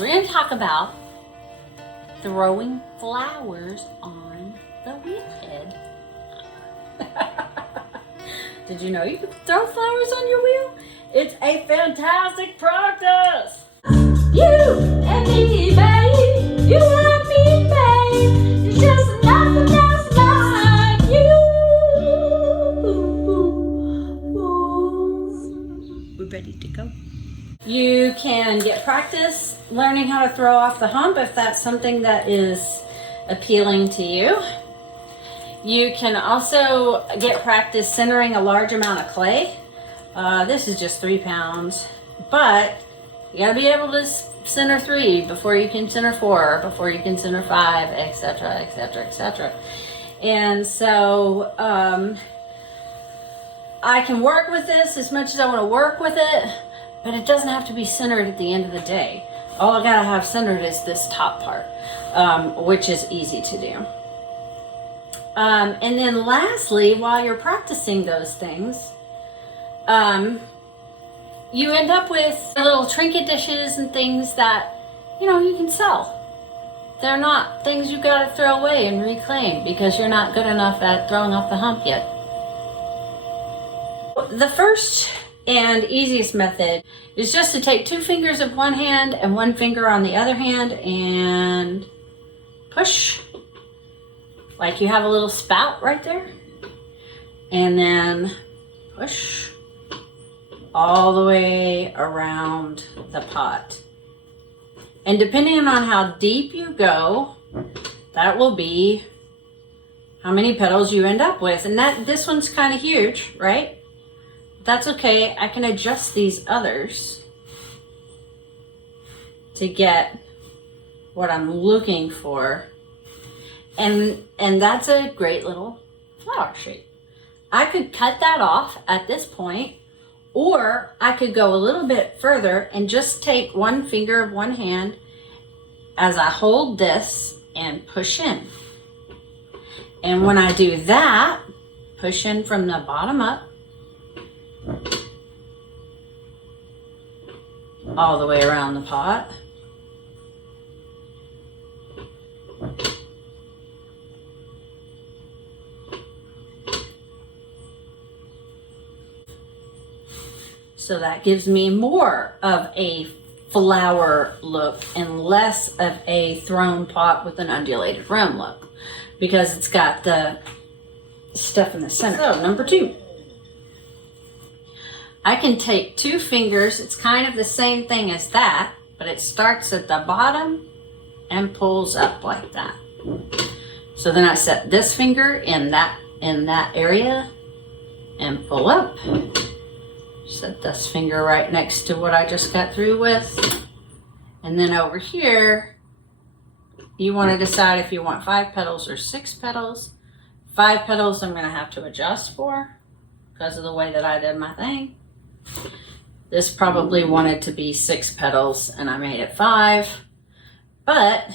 We're going to talk about throwing flowers on the wheel head. Did you know you could throw flowers on your wheel? It's a fantastic practice. You and me, babe. You and me, babe. It's just nothing else like you. We're ready to go. You can get practice learning how to throw off the hump if that's something that is appealing to you. You can also get practice centering a large amount of clay. This is just 3 pounds, but you gotta be able to center 3 before you can center 4, before you can center 5, etc., etc., etc. And so I can work with this as much as I want to work with it, but it doesn't have to be centered at the end of the day. All I gotta have centered is this top part, which is easy to do. And then lastly, while you're practicing those things, you end up with little trinket dishes and things that, you know, you can sell. They're not things you gotta throw away and reclaim because you're not good enough at throwing off the hump yet. The first and easiest method is just to take 2 fingers of one hand and 1 finger on the other hand and push. Like you have a little spout right there. And then push all the way around the pot. And depending on how deep you go, that will be how many petals you end up with. And this one's kind of huge, right? That's okay. I can adjust these others to get what I'm looking for. And that's a great little flower shape. I could cut that off at this point, or I could go a little bit further and just take 1 finger of one hand as I hold this and push in. And when I do that, push in from the bottom up, all the way around the pot. So that gives me more of a flower look and less of a thrown pot with an undulated rim look, because it's got the stuff in the center. So number 2. I can take 2 fingers, it's kind of the same thing as that, but it starts at the bottom and pulls up like that. So then I set this finger in that area and pull up. Set this finger right next to what I just got through with. And then over here, you want to decide if you want 5 petals or 6 petals. 5 petals I'm going to have to adjust for because of the way that I did my thing. This probably wanted to be 6 petals and I made it 5. But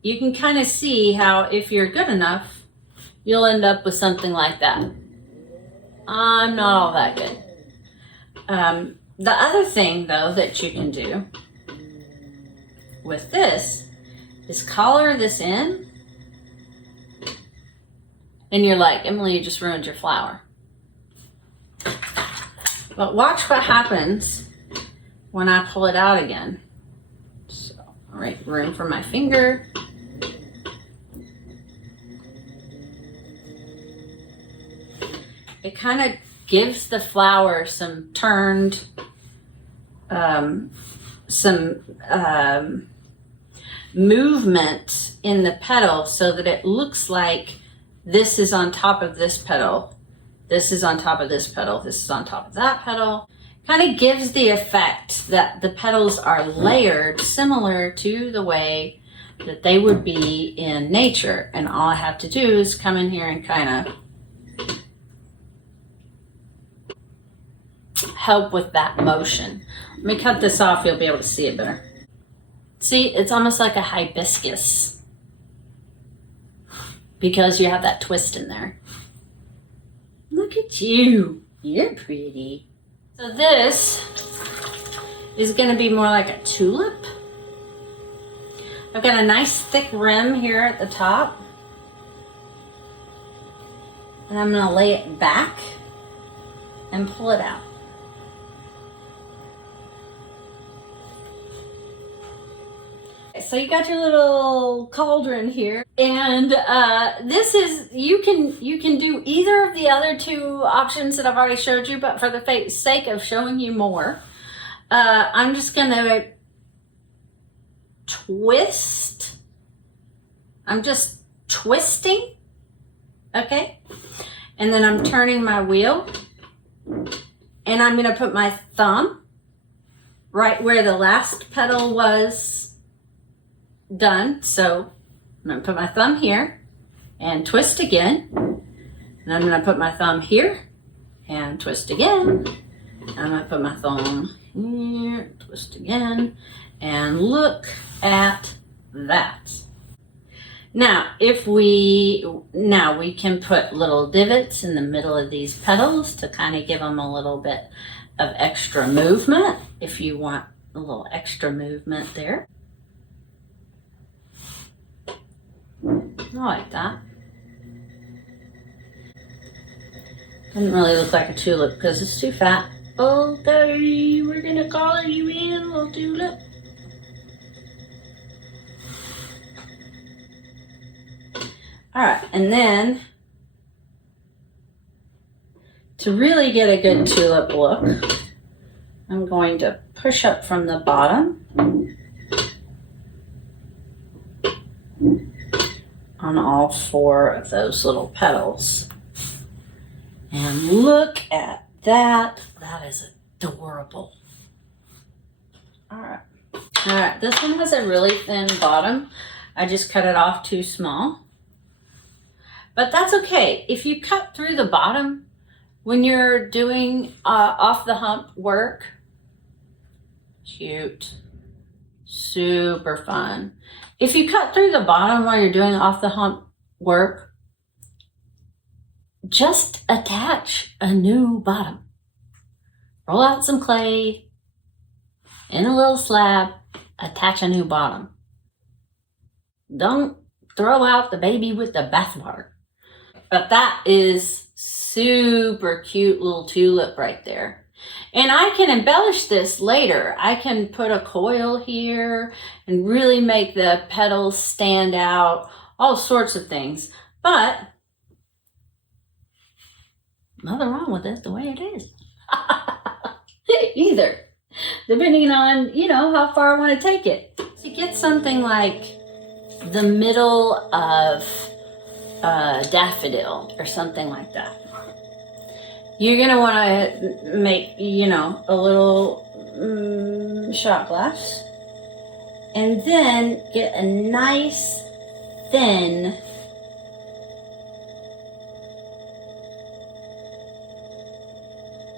you can kind of see how if you're good enough, you'll end up with something like that. I'm not all that good. The other thing though that you can do with this is collar this in. And you're like, Emily, you just ruined your flower. But watch what happens when I pull it out again. So, all right, room for my finger. It kind of gives the flower some turned, movement in the petal so that it looks like this is on top of this petal. This is on top of this petal. This is on top of that petal. Kind of gives the effect that the petals are layered similar to the way that they would be in nature. And all I have to do is come in here and kind of help with that motion. Let me cut this off, you'll be able to see it better. See, it's almost like a hibiscus because you have that twist in there. Look at you, you're pretty. So this is going to be more like a tulip. I've got a nice thick rim here at the top. And I'm going to lay it back and pull it out. So you got your little cauldron here, and this is, you can do either of the other two options that I've already showed you, but for the sake of showing you more, I'm just gonna twist. I'm just twisting, okay? And then I'm turning my wheel, and I'm gonna put my thumb right where the last petal was done. So I'm going to put my thumb here and twist again. And I'm going to put my thumb here and twist again. And I'm going to put my thumb here, twist again. And look at that. Now, we can put little divots in the middle of these petals to kind of give them a little bit of extra movement, if you want a little extra movement there. I like that. Doesn't really look like a tulip because it's too fat. Okay, we're gonna call you in, little tulip. All right, and then to really get a good tulip look, I'm going to push up from the bottom on all 4 of those little petals. And look at that. That is adorable. All right, this one has a really thin bottom. I just cut it off too small. But that's okay. If you cut through the bottom when you're doing off the hump work, cute, super fun. If you cut through the bottom while you're doing off the hump work, just attach a new bottom. Roll out some clay in a little slab, attach a new bottom. Don't throw out the baby with the bathwater. But that is super cute little tulip right there. And I can embellish this later. I can put a coil here and really make the petals stand out, all sorts of things. But nothing wrong with it the way it is. Either. Depending on, how far I want to take it. To get something like the middle of daffodil or something like that, you're going to want to make, a little shot glass, and then get a nice thin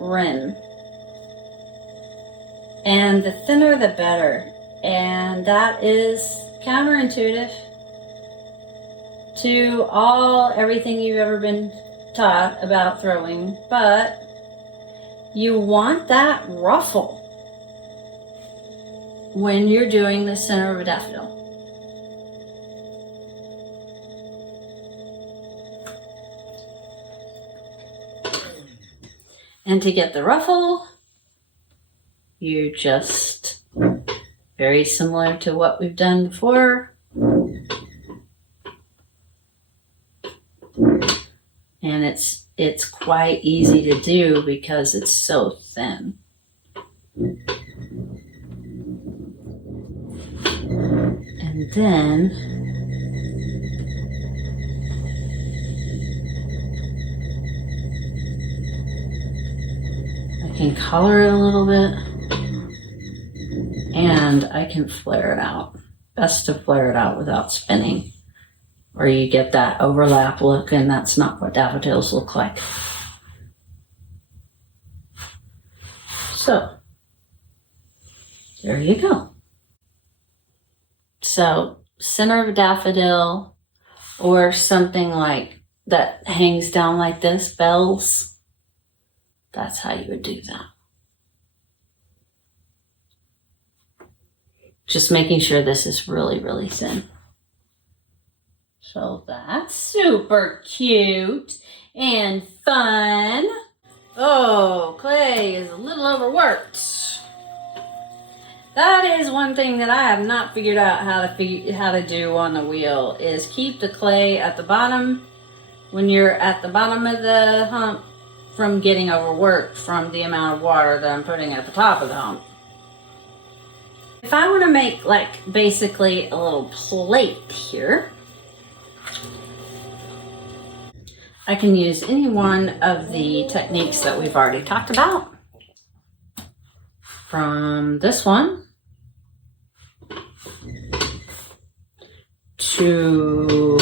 rim. And the thinner the better. And that is counterintuitive to everything you've ever been taught about throwing, but you want that ruffle when you're doing the center of a daffodil. And to get the ruffle, you just, very similar to what we've done before, and it's quite easy to do because it's so thin. And then I can color it a little bit, and I can flare it out. Best to flare it out without spinning, or you get that overlap look, and that's not what daffodils look like. So, there you go. So, center of a daffodil, or something like that hangs down like this, bells. That's how you would do that. Just making sure this is really, really thin. So that's super cute and fun. Oh, clay is a little overworked. That is one thing that I have not figured out how to do on the wheel, is keep the clay at the bottom when you're at the bottom of the hump from getting overworked from the amount of water that I'm putting at the top of the hump. If I want to make like basically a little plate here, I can use any one of the techniques that we've already talked about. From this one to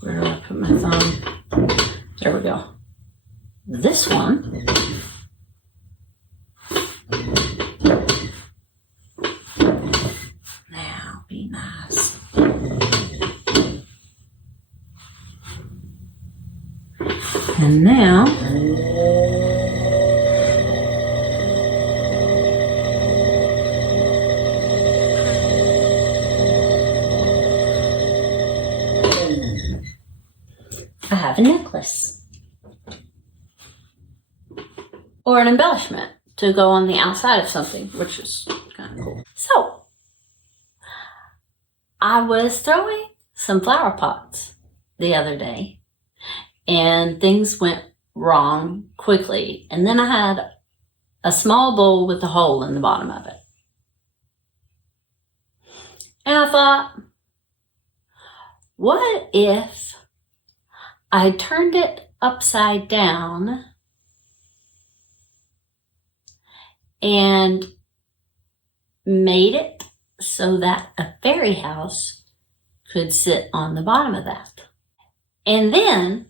where do I put my thumb? There we go. This one. Now be nice. And now I have a necklace or an embellishment to go on the outside of something, which is kind of cool. So I was throwing some flower pots the other day and things went wrong quickly. And then I had a small bowl with a hole in the bottom of it. And I thought, what if I turned it upside down and made it so that a fairy house could sit on the bottom of that? And then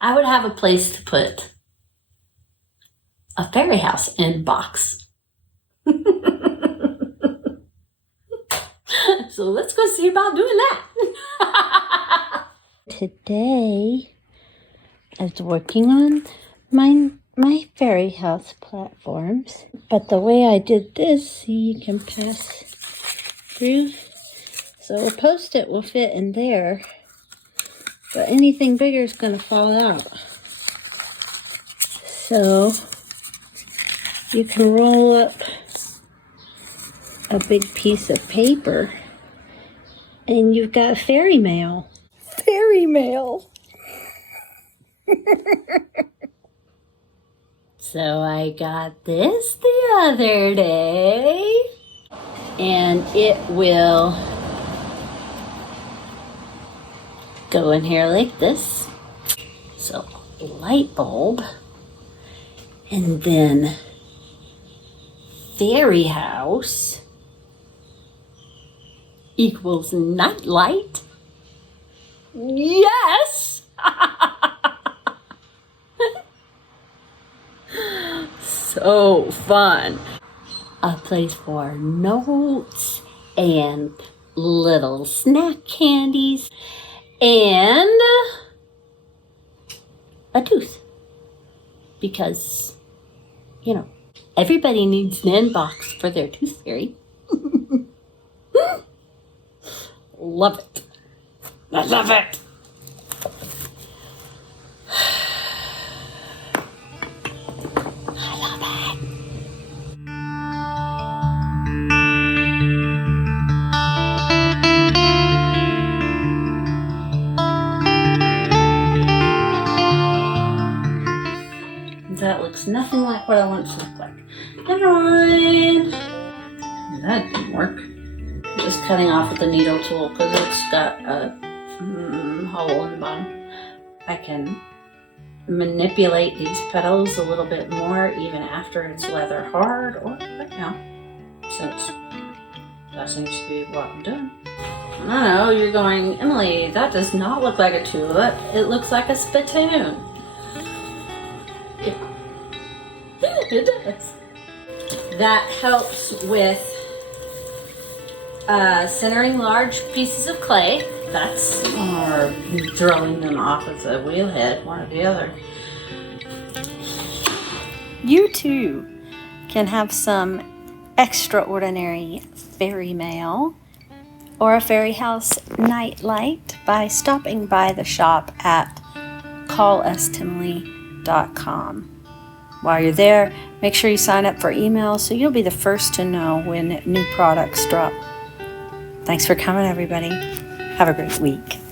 I would have a place to put a fairy house in box. So let's go see about doing that. Today I was working on my fairy house platforms, but the way I did this, see, you can pass through, so a post-it will fit in there, but anything bigger is going to fall out. So you can roll up a big piece of paper and you've got fairy mail. Fairy mail. So I got this the other day, and it will go in here like this. So light bulb, and then fairy house equals night light. Yes! So fun. A place for notes and little snack candies and a tooth. Because, you know, everybody needs an inbox for their tooth fairy. Love it. I love it. I love it. That looks nothing like what I want it to look like. Never mind. That didn't work. Just cutting off with the needle tool because it's got a hole in the bottom. I can manipulate these petals a little bit more even after it's leather hard, or right now, since that seems to be what I'm doing. I don't know, you're going, Emily, that does not look like a tulip. It looks like a spittoon. Yeah. It does. That helps with centering large pieces of clay. That's, or throwing them off of the wheel head, one or the other. you too can have some extraordinary fairy mail or a fairy house nightlight by stopping by the shop at callustemily.com. While you're there, make sure you sign up for emails so you'll be the first to know when new products drop. Thanks for coming, everybody. Have a great week.